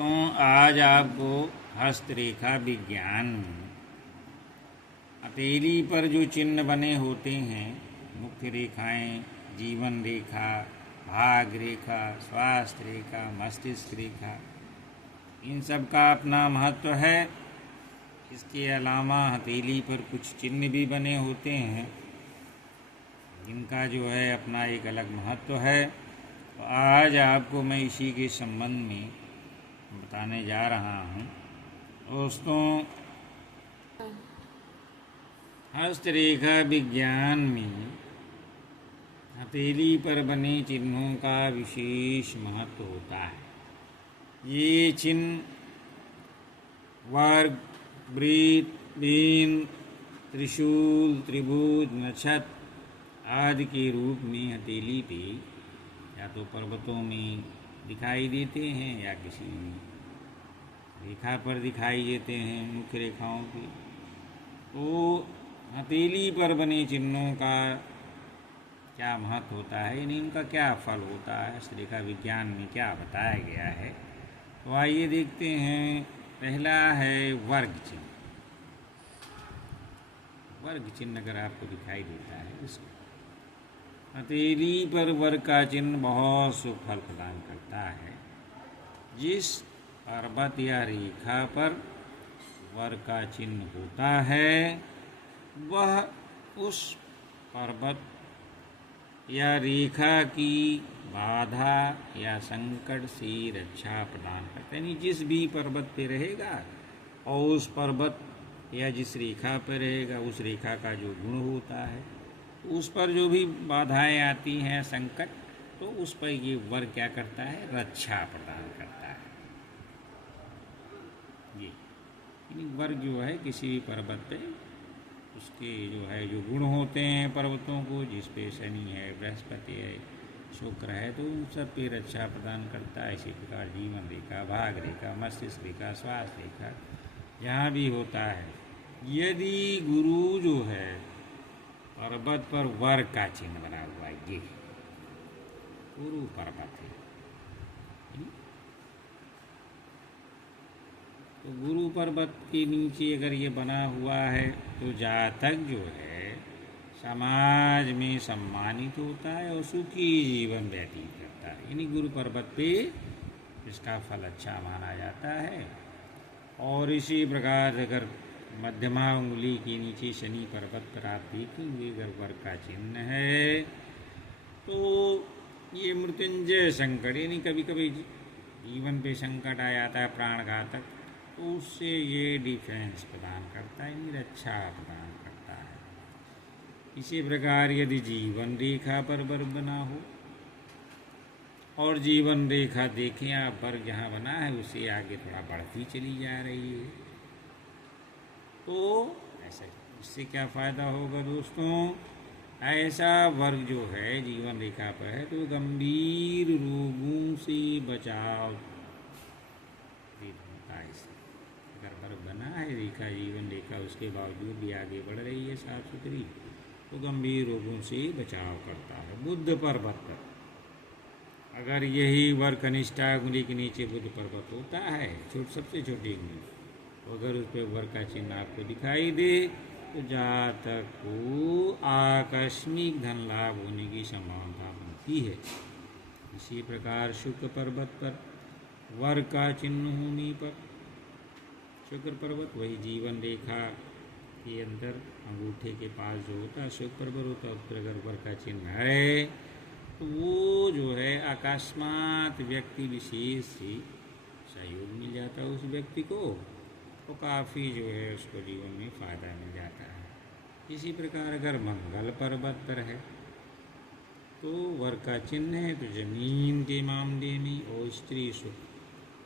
दोस्तों, आज आपको हस्तरेखा विज्ञान हथेली पर जो चिन्ह बने होते हैं, मुख्य रेखाएं, जीवन रेखा, भाग रेखा, स्वास्थ्य रेखा, मस्तिष्क रेखा, इन सब का अपना महत्व है। इसके अलावा हथेली पर कुछ चिन्ह भी बने होते हैं जिनका जो है अपना एक अलग महत्व है। तो आज आपको मैं इसी के संबंध में बताने जा रहा हूँ। दोस्तों, हस्तरेखा विज्ञान में हथेली पर बने चिन्हों का विशेष महत्व होता है। ये चिन्ह वर्ग, वृत्त, बिंद, त्रिशूल, त्रिभुज, नक्षत्र आदि के रूप में हथेली पे या तो पर्वतों में दिखाई देते हैं या किसी रेखा पर दिखाई देते हैं, मुख्य रेखाओं की। तो हथेली पर बने चिन्हों का क्या महत्व होता है, यानी इनका क्या फल होता है, हस्तरेखा विज्ञान में क्या बताया गया है, तो आइए देखते हैं। पहला है वर्ग चिन्ह। वर्ग चिन्ह अगर आपको दिखाई देता है, इसको हथेली पर वर्ग का चिन्ह बहुत शुभ फल प्रदान करता है। जिस पर्वत या रेखा पर वर्ग का चिन्ह होता है, वह उस पर्वत या रेखा की बाधा या संकट से रक्षा प्रदान करता है। यानी जिस भी पर्वत पे रहेगा और उस पर्वत या जिस रेखा पर रहेगा, उस रेखा का जो गुण होता है, उस पर जो भी बाधाएं आती हैं, संकट, तो उस पर ये वर्ग क्या करता है, रक्षा प्रदान करता है। ये यानी वर्ग जो है किसी भी पर्वत पे उसके जो है जो गुण होते हैं पर्वतों को, जिस पे शनि है, बृहस्पति है, शुक्र है, तो उन सब पे रक्षा प्रदान करता है। इसी प्रकार जीवन रेखा, भाग रेखा, मस्तिष्क रेखा, स्वास्थ्य रेखा यहाँ भी होता है। यदि गुरु जो है पर्वत पर वर्ग का चिन्ह बना हुआ है, ये गुरु पर्वत है, तो गुरु पर्वत के नीचे अगर ये बना हुआ है तो जातक जो है समाज में सम्मानित होता है और सुखी जीवन व्यतीत करता है। यानी गुरु पर्वत पे इसका फल अच्छा माना जाता है। और इसी प्रकार अगर मध्यमा उंगली के नीचे शनि पर्वत पर आप देखेंगे अगर वर्ग का चिन्ह है, तो ये मृत्युंजय संकट, यानी कभी कभी जीवन पे संकट आ जाता है प्राणघातक, तो उससे ये डिफेंस प्रदान करता है, यानी रक्षा प्रदान करता है। इसी प्रकार यदि जीवन रेखा पर वर्ग बना हो, और जीवन रेखा देखें आप, वर्ग जहाँ बना है उससे आगे थोड़ा बढ़ती चली जा रही है, तो ऐसा इससे क्या फ़ायदा होगा दोस्तों, ऐसा वर्ग जो है जीवन रेखा पर है तो गंभीर रोगों से बचाव होता है। इससे अगर वर्ग बना है रेखा, जीवन रेखा, उसके बावजूद भी आगे बढ़ रही है साफ सुथरी, तो गंभीर रोगों से बचाव करता है। बुध पर्वत पर अगर यही वर्ग कनिष्ठा उंगली के नीचे बुध पर्वत होता है, सबसे छोटी उंगली, तो अगर उस पर वर्ग का चिन्ह आपको दिखाई दे तो जातक को आकस्मिक धन लाभ होने की संभावना बनती है। इसी प्रकार शुक्र पर्वत पर वर्ग का चिन्ह होने पर, शुक्र पर्वत वही जीवन रेखा के अंदर अंगूठे के पास जो होता है शुक्र पर्वत होता है, उस पर अगर वर्ग का चिन्ह है तो वो जो है अकस्मात व्यक्ति विशेष से सहयोग मिल जाता है उस व्यक्ति को, तो काफ़ी जो है उसको जीवन में फ़ायदा मिल जाता है। इसी प्रकार अगर मंगल पर्वत पर है तो वर्ग का चिन्ह है तो जमीन के मामले में और स्त्री सुख,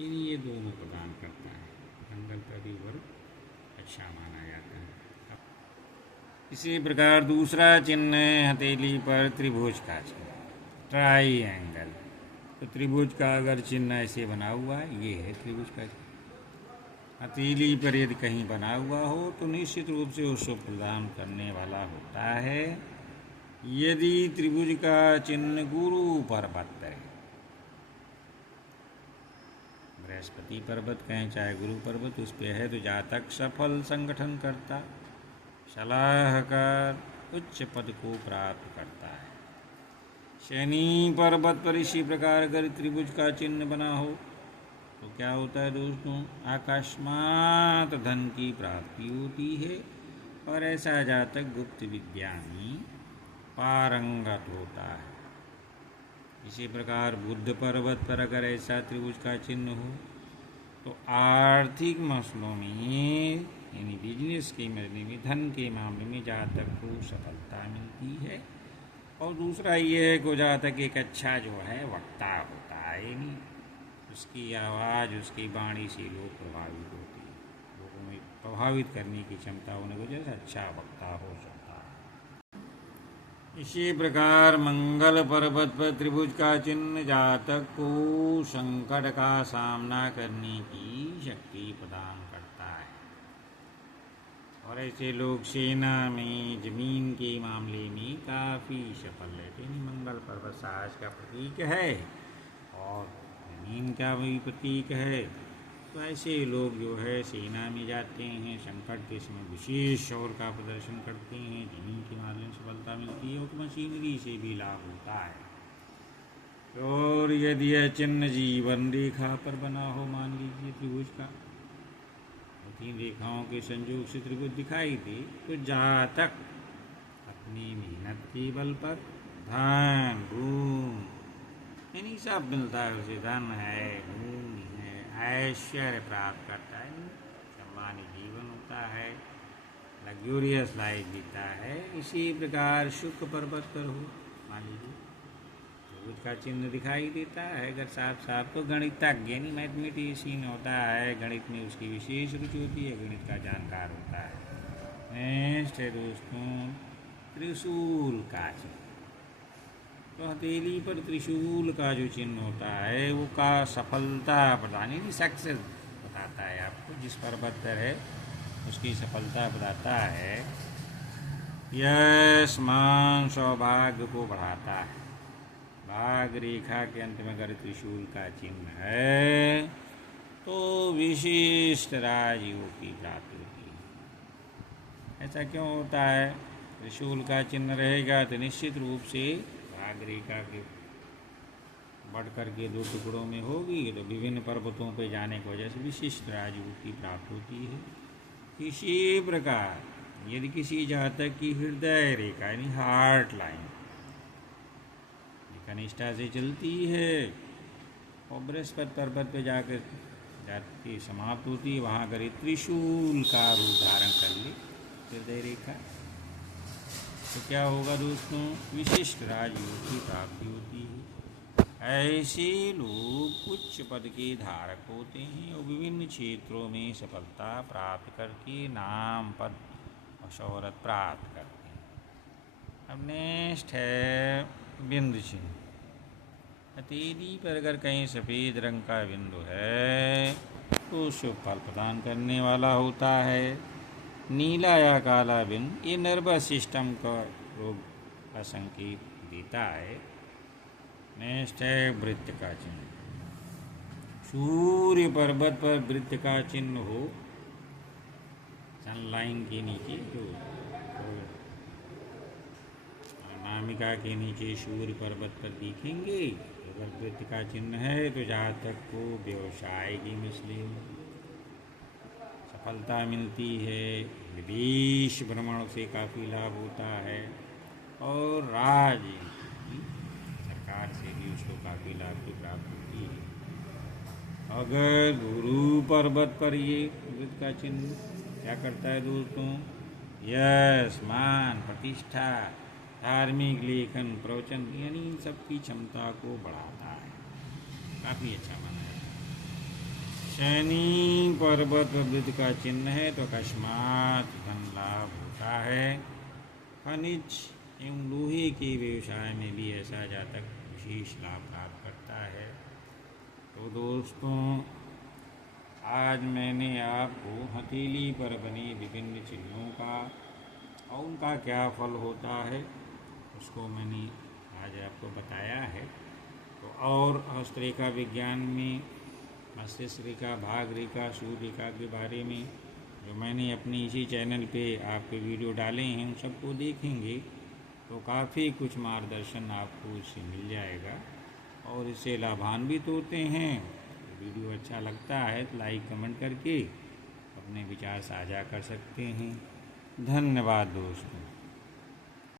ये दोनों प्रदान करता है। मंगल का भी वर्ग अच्छा माना जाता है। इसी प्रकार दूसरा चिन्ह है हथेली पर त्रिभुज का चिन्ह, ट्राइएंगल। तो त्रिभुज का अगर चिन्ह ऐसे बना हुआ है, ये है त्रिभुज का चिन्ह। हथेली पर यदि कहीं बना हुआ हो तो निश्चित रूप से उसको प्रदान करने वाला होता है। यदि त्रिभुज का चिन्ह गुरु पर्वत पर है, बृहस्पति पर्वत कहें चाहे गुरु पर्वत, उस पे है तो जातक सफल संगठन करता, सलाहकार, उच्च पद को प्राप्त करता है। शनि पर्वत पर इसी प्रकार अगर त्रिभुज का चिन्ह बना हो तो क्या होता है दोस्तों, अकस्मात धन की प्राप्ति होती है और ऐसा जातक गुप्त विद्या में पारंगत होता है। इसी प्रकार बुध पर्वत पर अगर ऐसा त्रिभुज का चिन्ह हो तो आर्थिक मसलों में यानी बिजनेस के मामले में, धन के मामले में जातक को सफलता मिलती है। और दूसरा ये है कि जातक एक अच्छा जो है वक्ता होता है, यानी उसकी आवाज़, उसकी वाणी से लोग प्रभावित होते हैं, लोगों में प्रभावित करने की क्षमता होने की वजह से अच्छा वक्ता हो सकता है। इसी प्रकार मंगल पर्वत पर त्रिभुज का चिन्ह जातक को संकट का सामना करने की शक्ति प्रदान करता है और ऐसे लोग सेना में, जमीन के मामले में काफ़ी सफल रहते हैं। मंगल पर्वत साहस का प्रतीक है और जमीन का भी प्रतीक है। तो ऐसे लोग जो है सेना में जाते हैं, संकट के समय विशेष शौर्य का प्रदर्शन करते हैं, जमीन के माध्यम से सफलता मिलती है और मशीनरी से भी लाभ होता है। और यदि यह चिन्ह जीवन रेखा पर बना हो, मान लीजिए त्रिभुज का, 3 रेखाओं के संयोग से त्रिभुज दिखाई दे, तो जातक अपनी मेहनत के बल पर धन, भूमि यानी सब मिलता है उसे, धन है, भूमि है, ऐश्वर्य प्राप्त करता है, सम्मानित जीवन होता है, लग्जूरियस लाइफ जीता है। इसी प्रकार शुक्र पर्वत पर हो, मान लीजिए त्रिभुज का चिन्ह दिखाई देता है अगर साफ साफ, तो गणितज्ञ यानी मैथमेटिशियन होता है, गणित में उसकी विशेष रुचि होती है, गणित का जानकार होता है। नेक्स्ट है दोस्तों त्रिशूल का चिन्ह। तो हथेली पर त्रिशूल का जो चिन्ह होता है वो का सफलता प्रदान यानी सक्सेस बताता है आपको, जिस पर्वत पर है उसकी सफलता बताता है। यश, मान, सौभाग्य को बढ़ाता है। भाग रेखा के अंत में अगर त्रिशूल का चिन्ह है तो विशिष्ट राजयोग की प्राप्ति होती है। ऐसा क्यों होता है, त्रिशूल का चिन्ह रहेगा तो निश्चित रूप से भाग रेखा के बढ़ करके 2 टुकड़ों में होगी, तो विभिन्न पर्वतों पर जाने की वजह से विशिष्ट राजयोग की प्राप्ति होती है। इसी प्रकार यदि किसी जातक की हृदय रेखा यानी हार्ट लाइन कनिष्ठा से चलती है और बृहस्पति पर्वत पर जाकर जाती समाप्त होती है, वहाँ अगर त्रिशूल का रूप धारण कर ले हृदय रेखा, तो क्या होगा दोस्तों, विशिष्ट राजयोग की प्राप्ति होती है। ऐसे लोग उच्च पद के धारक होते हैं और विभिन्न क्षेत्रों में सफलता प्राप्त करके नाम, पद और शोहरत प्राप्त करते हैं। अब नेक्स्ट है बिंदु चिन्ह। हथेली पर अगर कहीं सफ़ेद रंग का बिंदु है तो शुभ फल प्रदान करने वाला होता है। नीला या काला बिंदु ये नर्वस सिस्टम का रोग का संकेत देता है। नेक्स्ट है वृत्त का चिन्ह। सूर्य पर्वत पर वृत्त का चिन्ह हो, सनलाइन के नीचे जो अनामिका के नीचे सूर्य पर्वत पर दिखेंगे, अगर वृत्त का चिन्ह है तो जातक को व्यवसाय की मछली सफलता मिलती है, विदेश भ्रमण से काफ़ी लाभ होता है और राज्य सरकार से भी उसको काफ़ी लाभ की प्राप्ति होती है। अगर गुरु पर्वत पर ये वृत्त का चिन्ह क्या करता है दोस्तों, यश, मान, प्रतिष्ठा, धार्मिक लेखन, प्रवचन यानी इन सब की क्षमता को बढ़ाता है, काफ़ी अच्छा माना है। शनि पर्वत पर वृत्त का चिन्ह है तो अकस्मात धन लाभ होता है। खनिज एवं लोहे के व्यवसाय में भी ऐसा जातक विशेष लाभ प्राप्त करता है। तो दोस्तों आज मैंने आपको हथेली पर बने विभिन्न चिन्हों का और उनका क्या फल होता है उसको मैंने आज आपको बताया है। तो और हस्तरेखा विज्ञान में मस्तिष्क रेखा, भाग रेखा, सूर्य रेखा के बारे में जो मैंने अपनी इसी चैनल पे आपके वीडियो डाले हैं उन सबको देखेंगे तो काफ़ी कुछ मार्गदर्शन आपको इससे मिल जाएगा और इससे लाभान्वित होते हैं। वीडियो अच्छा लगता है तो लाइक कमेंट करके अपने विचार साझा कर सकते हैं। धन्यवाद दोस्तों।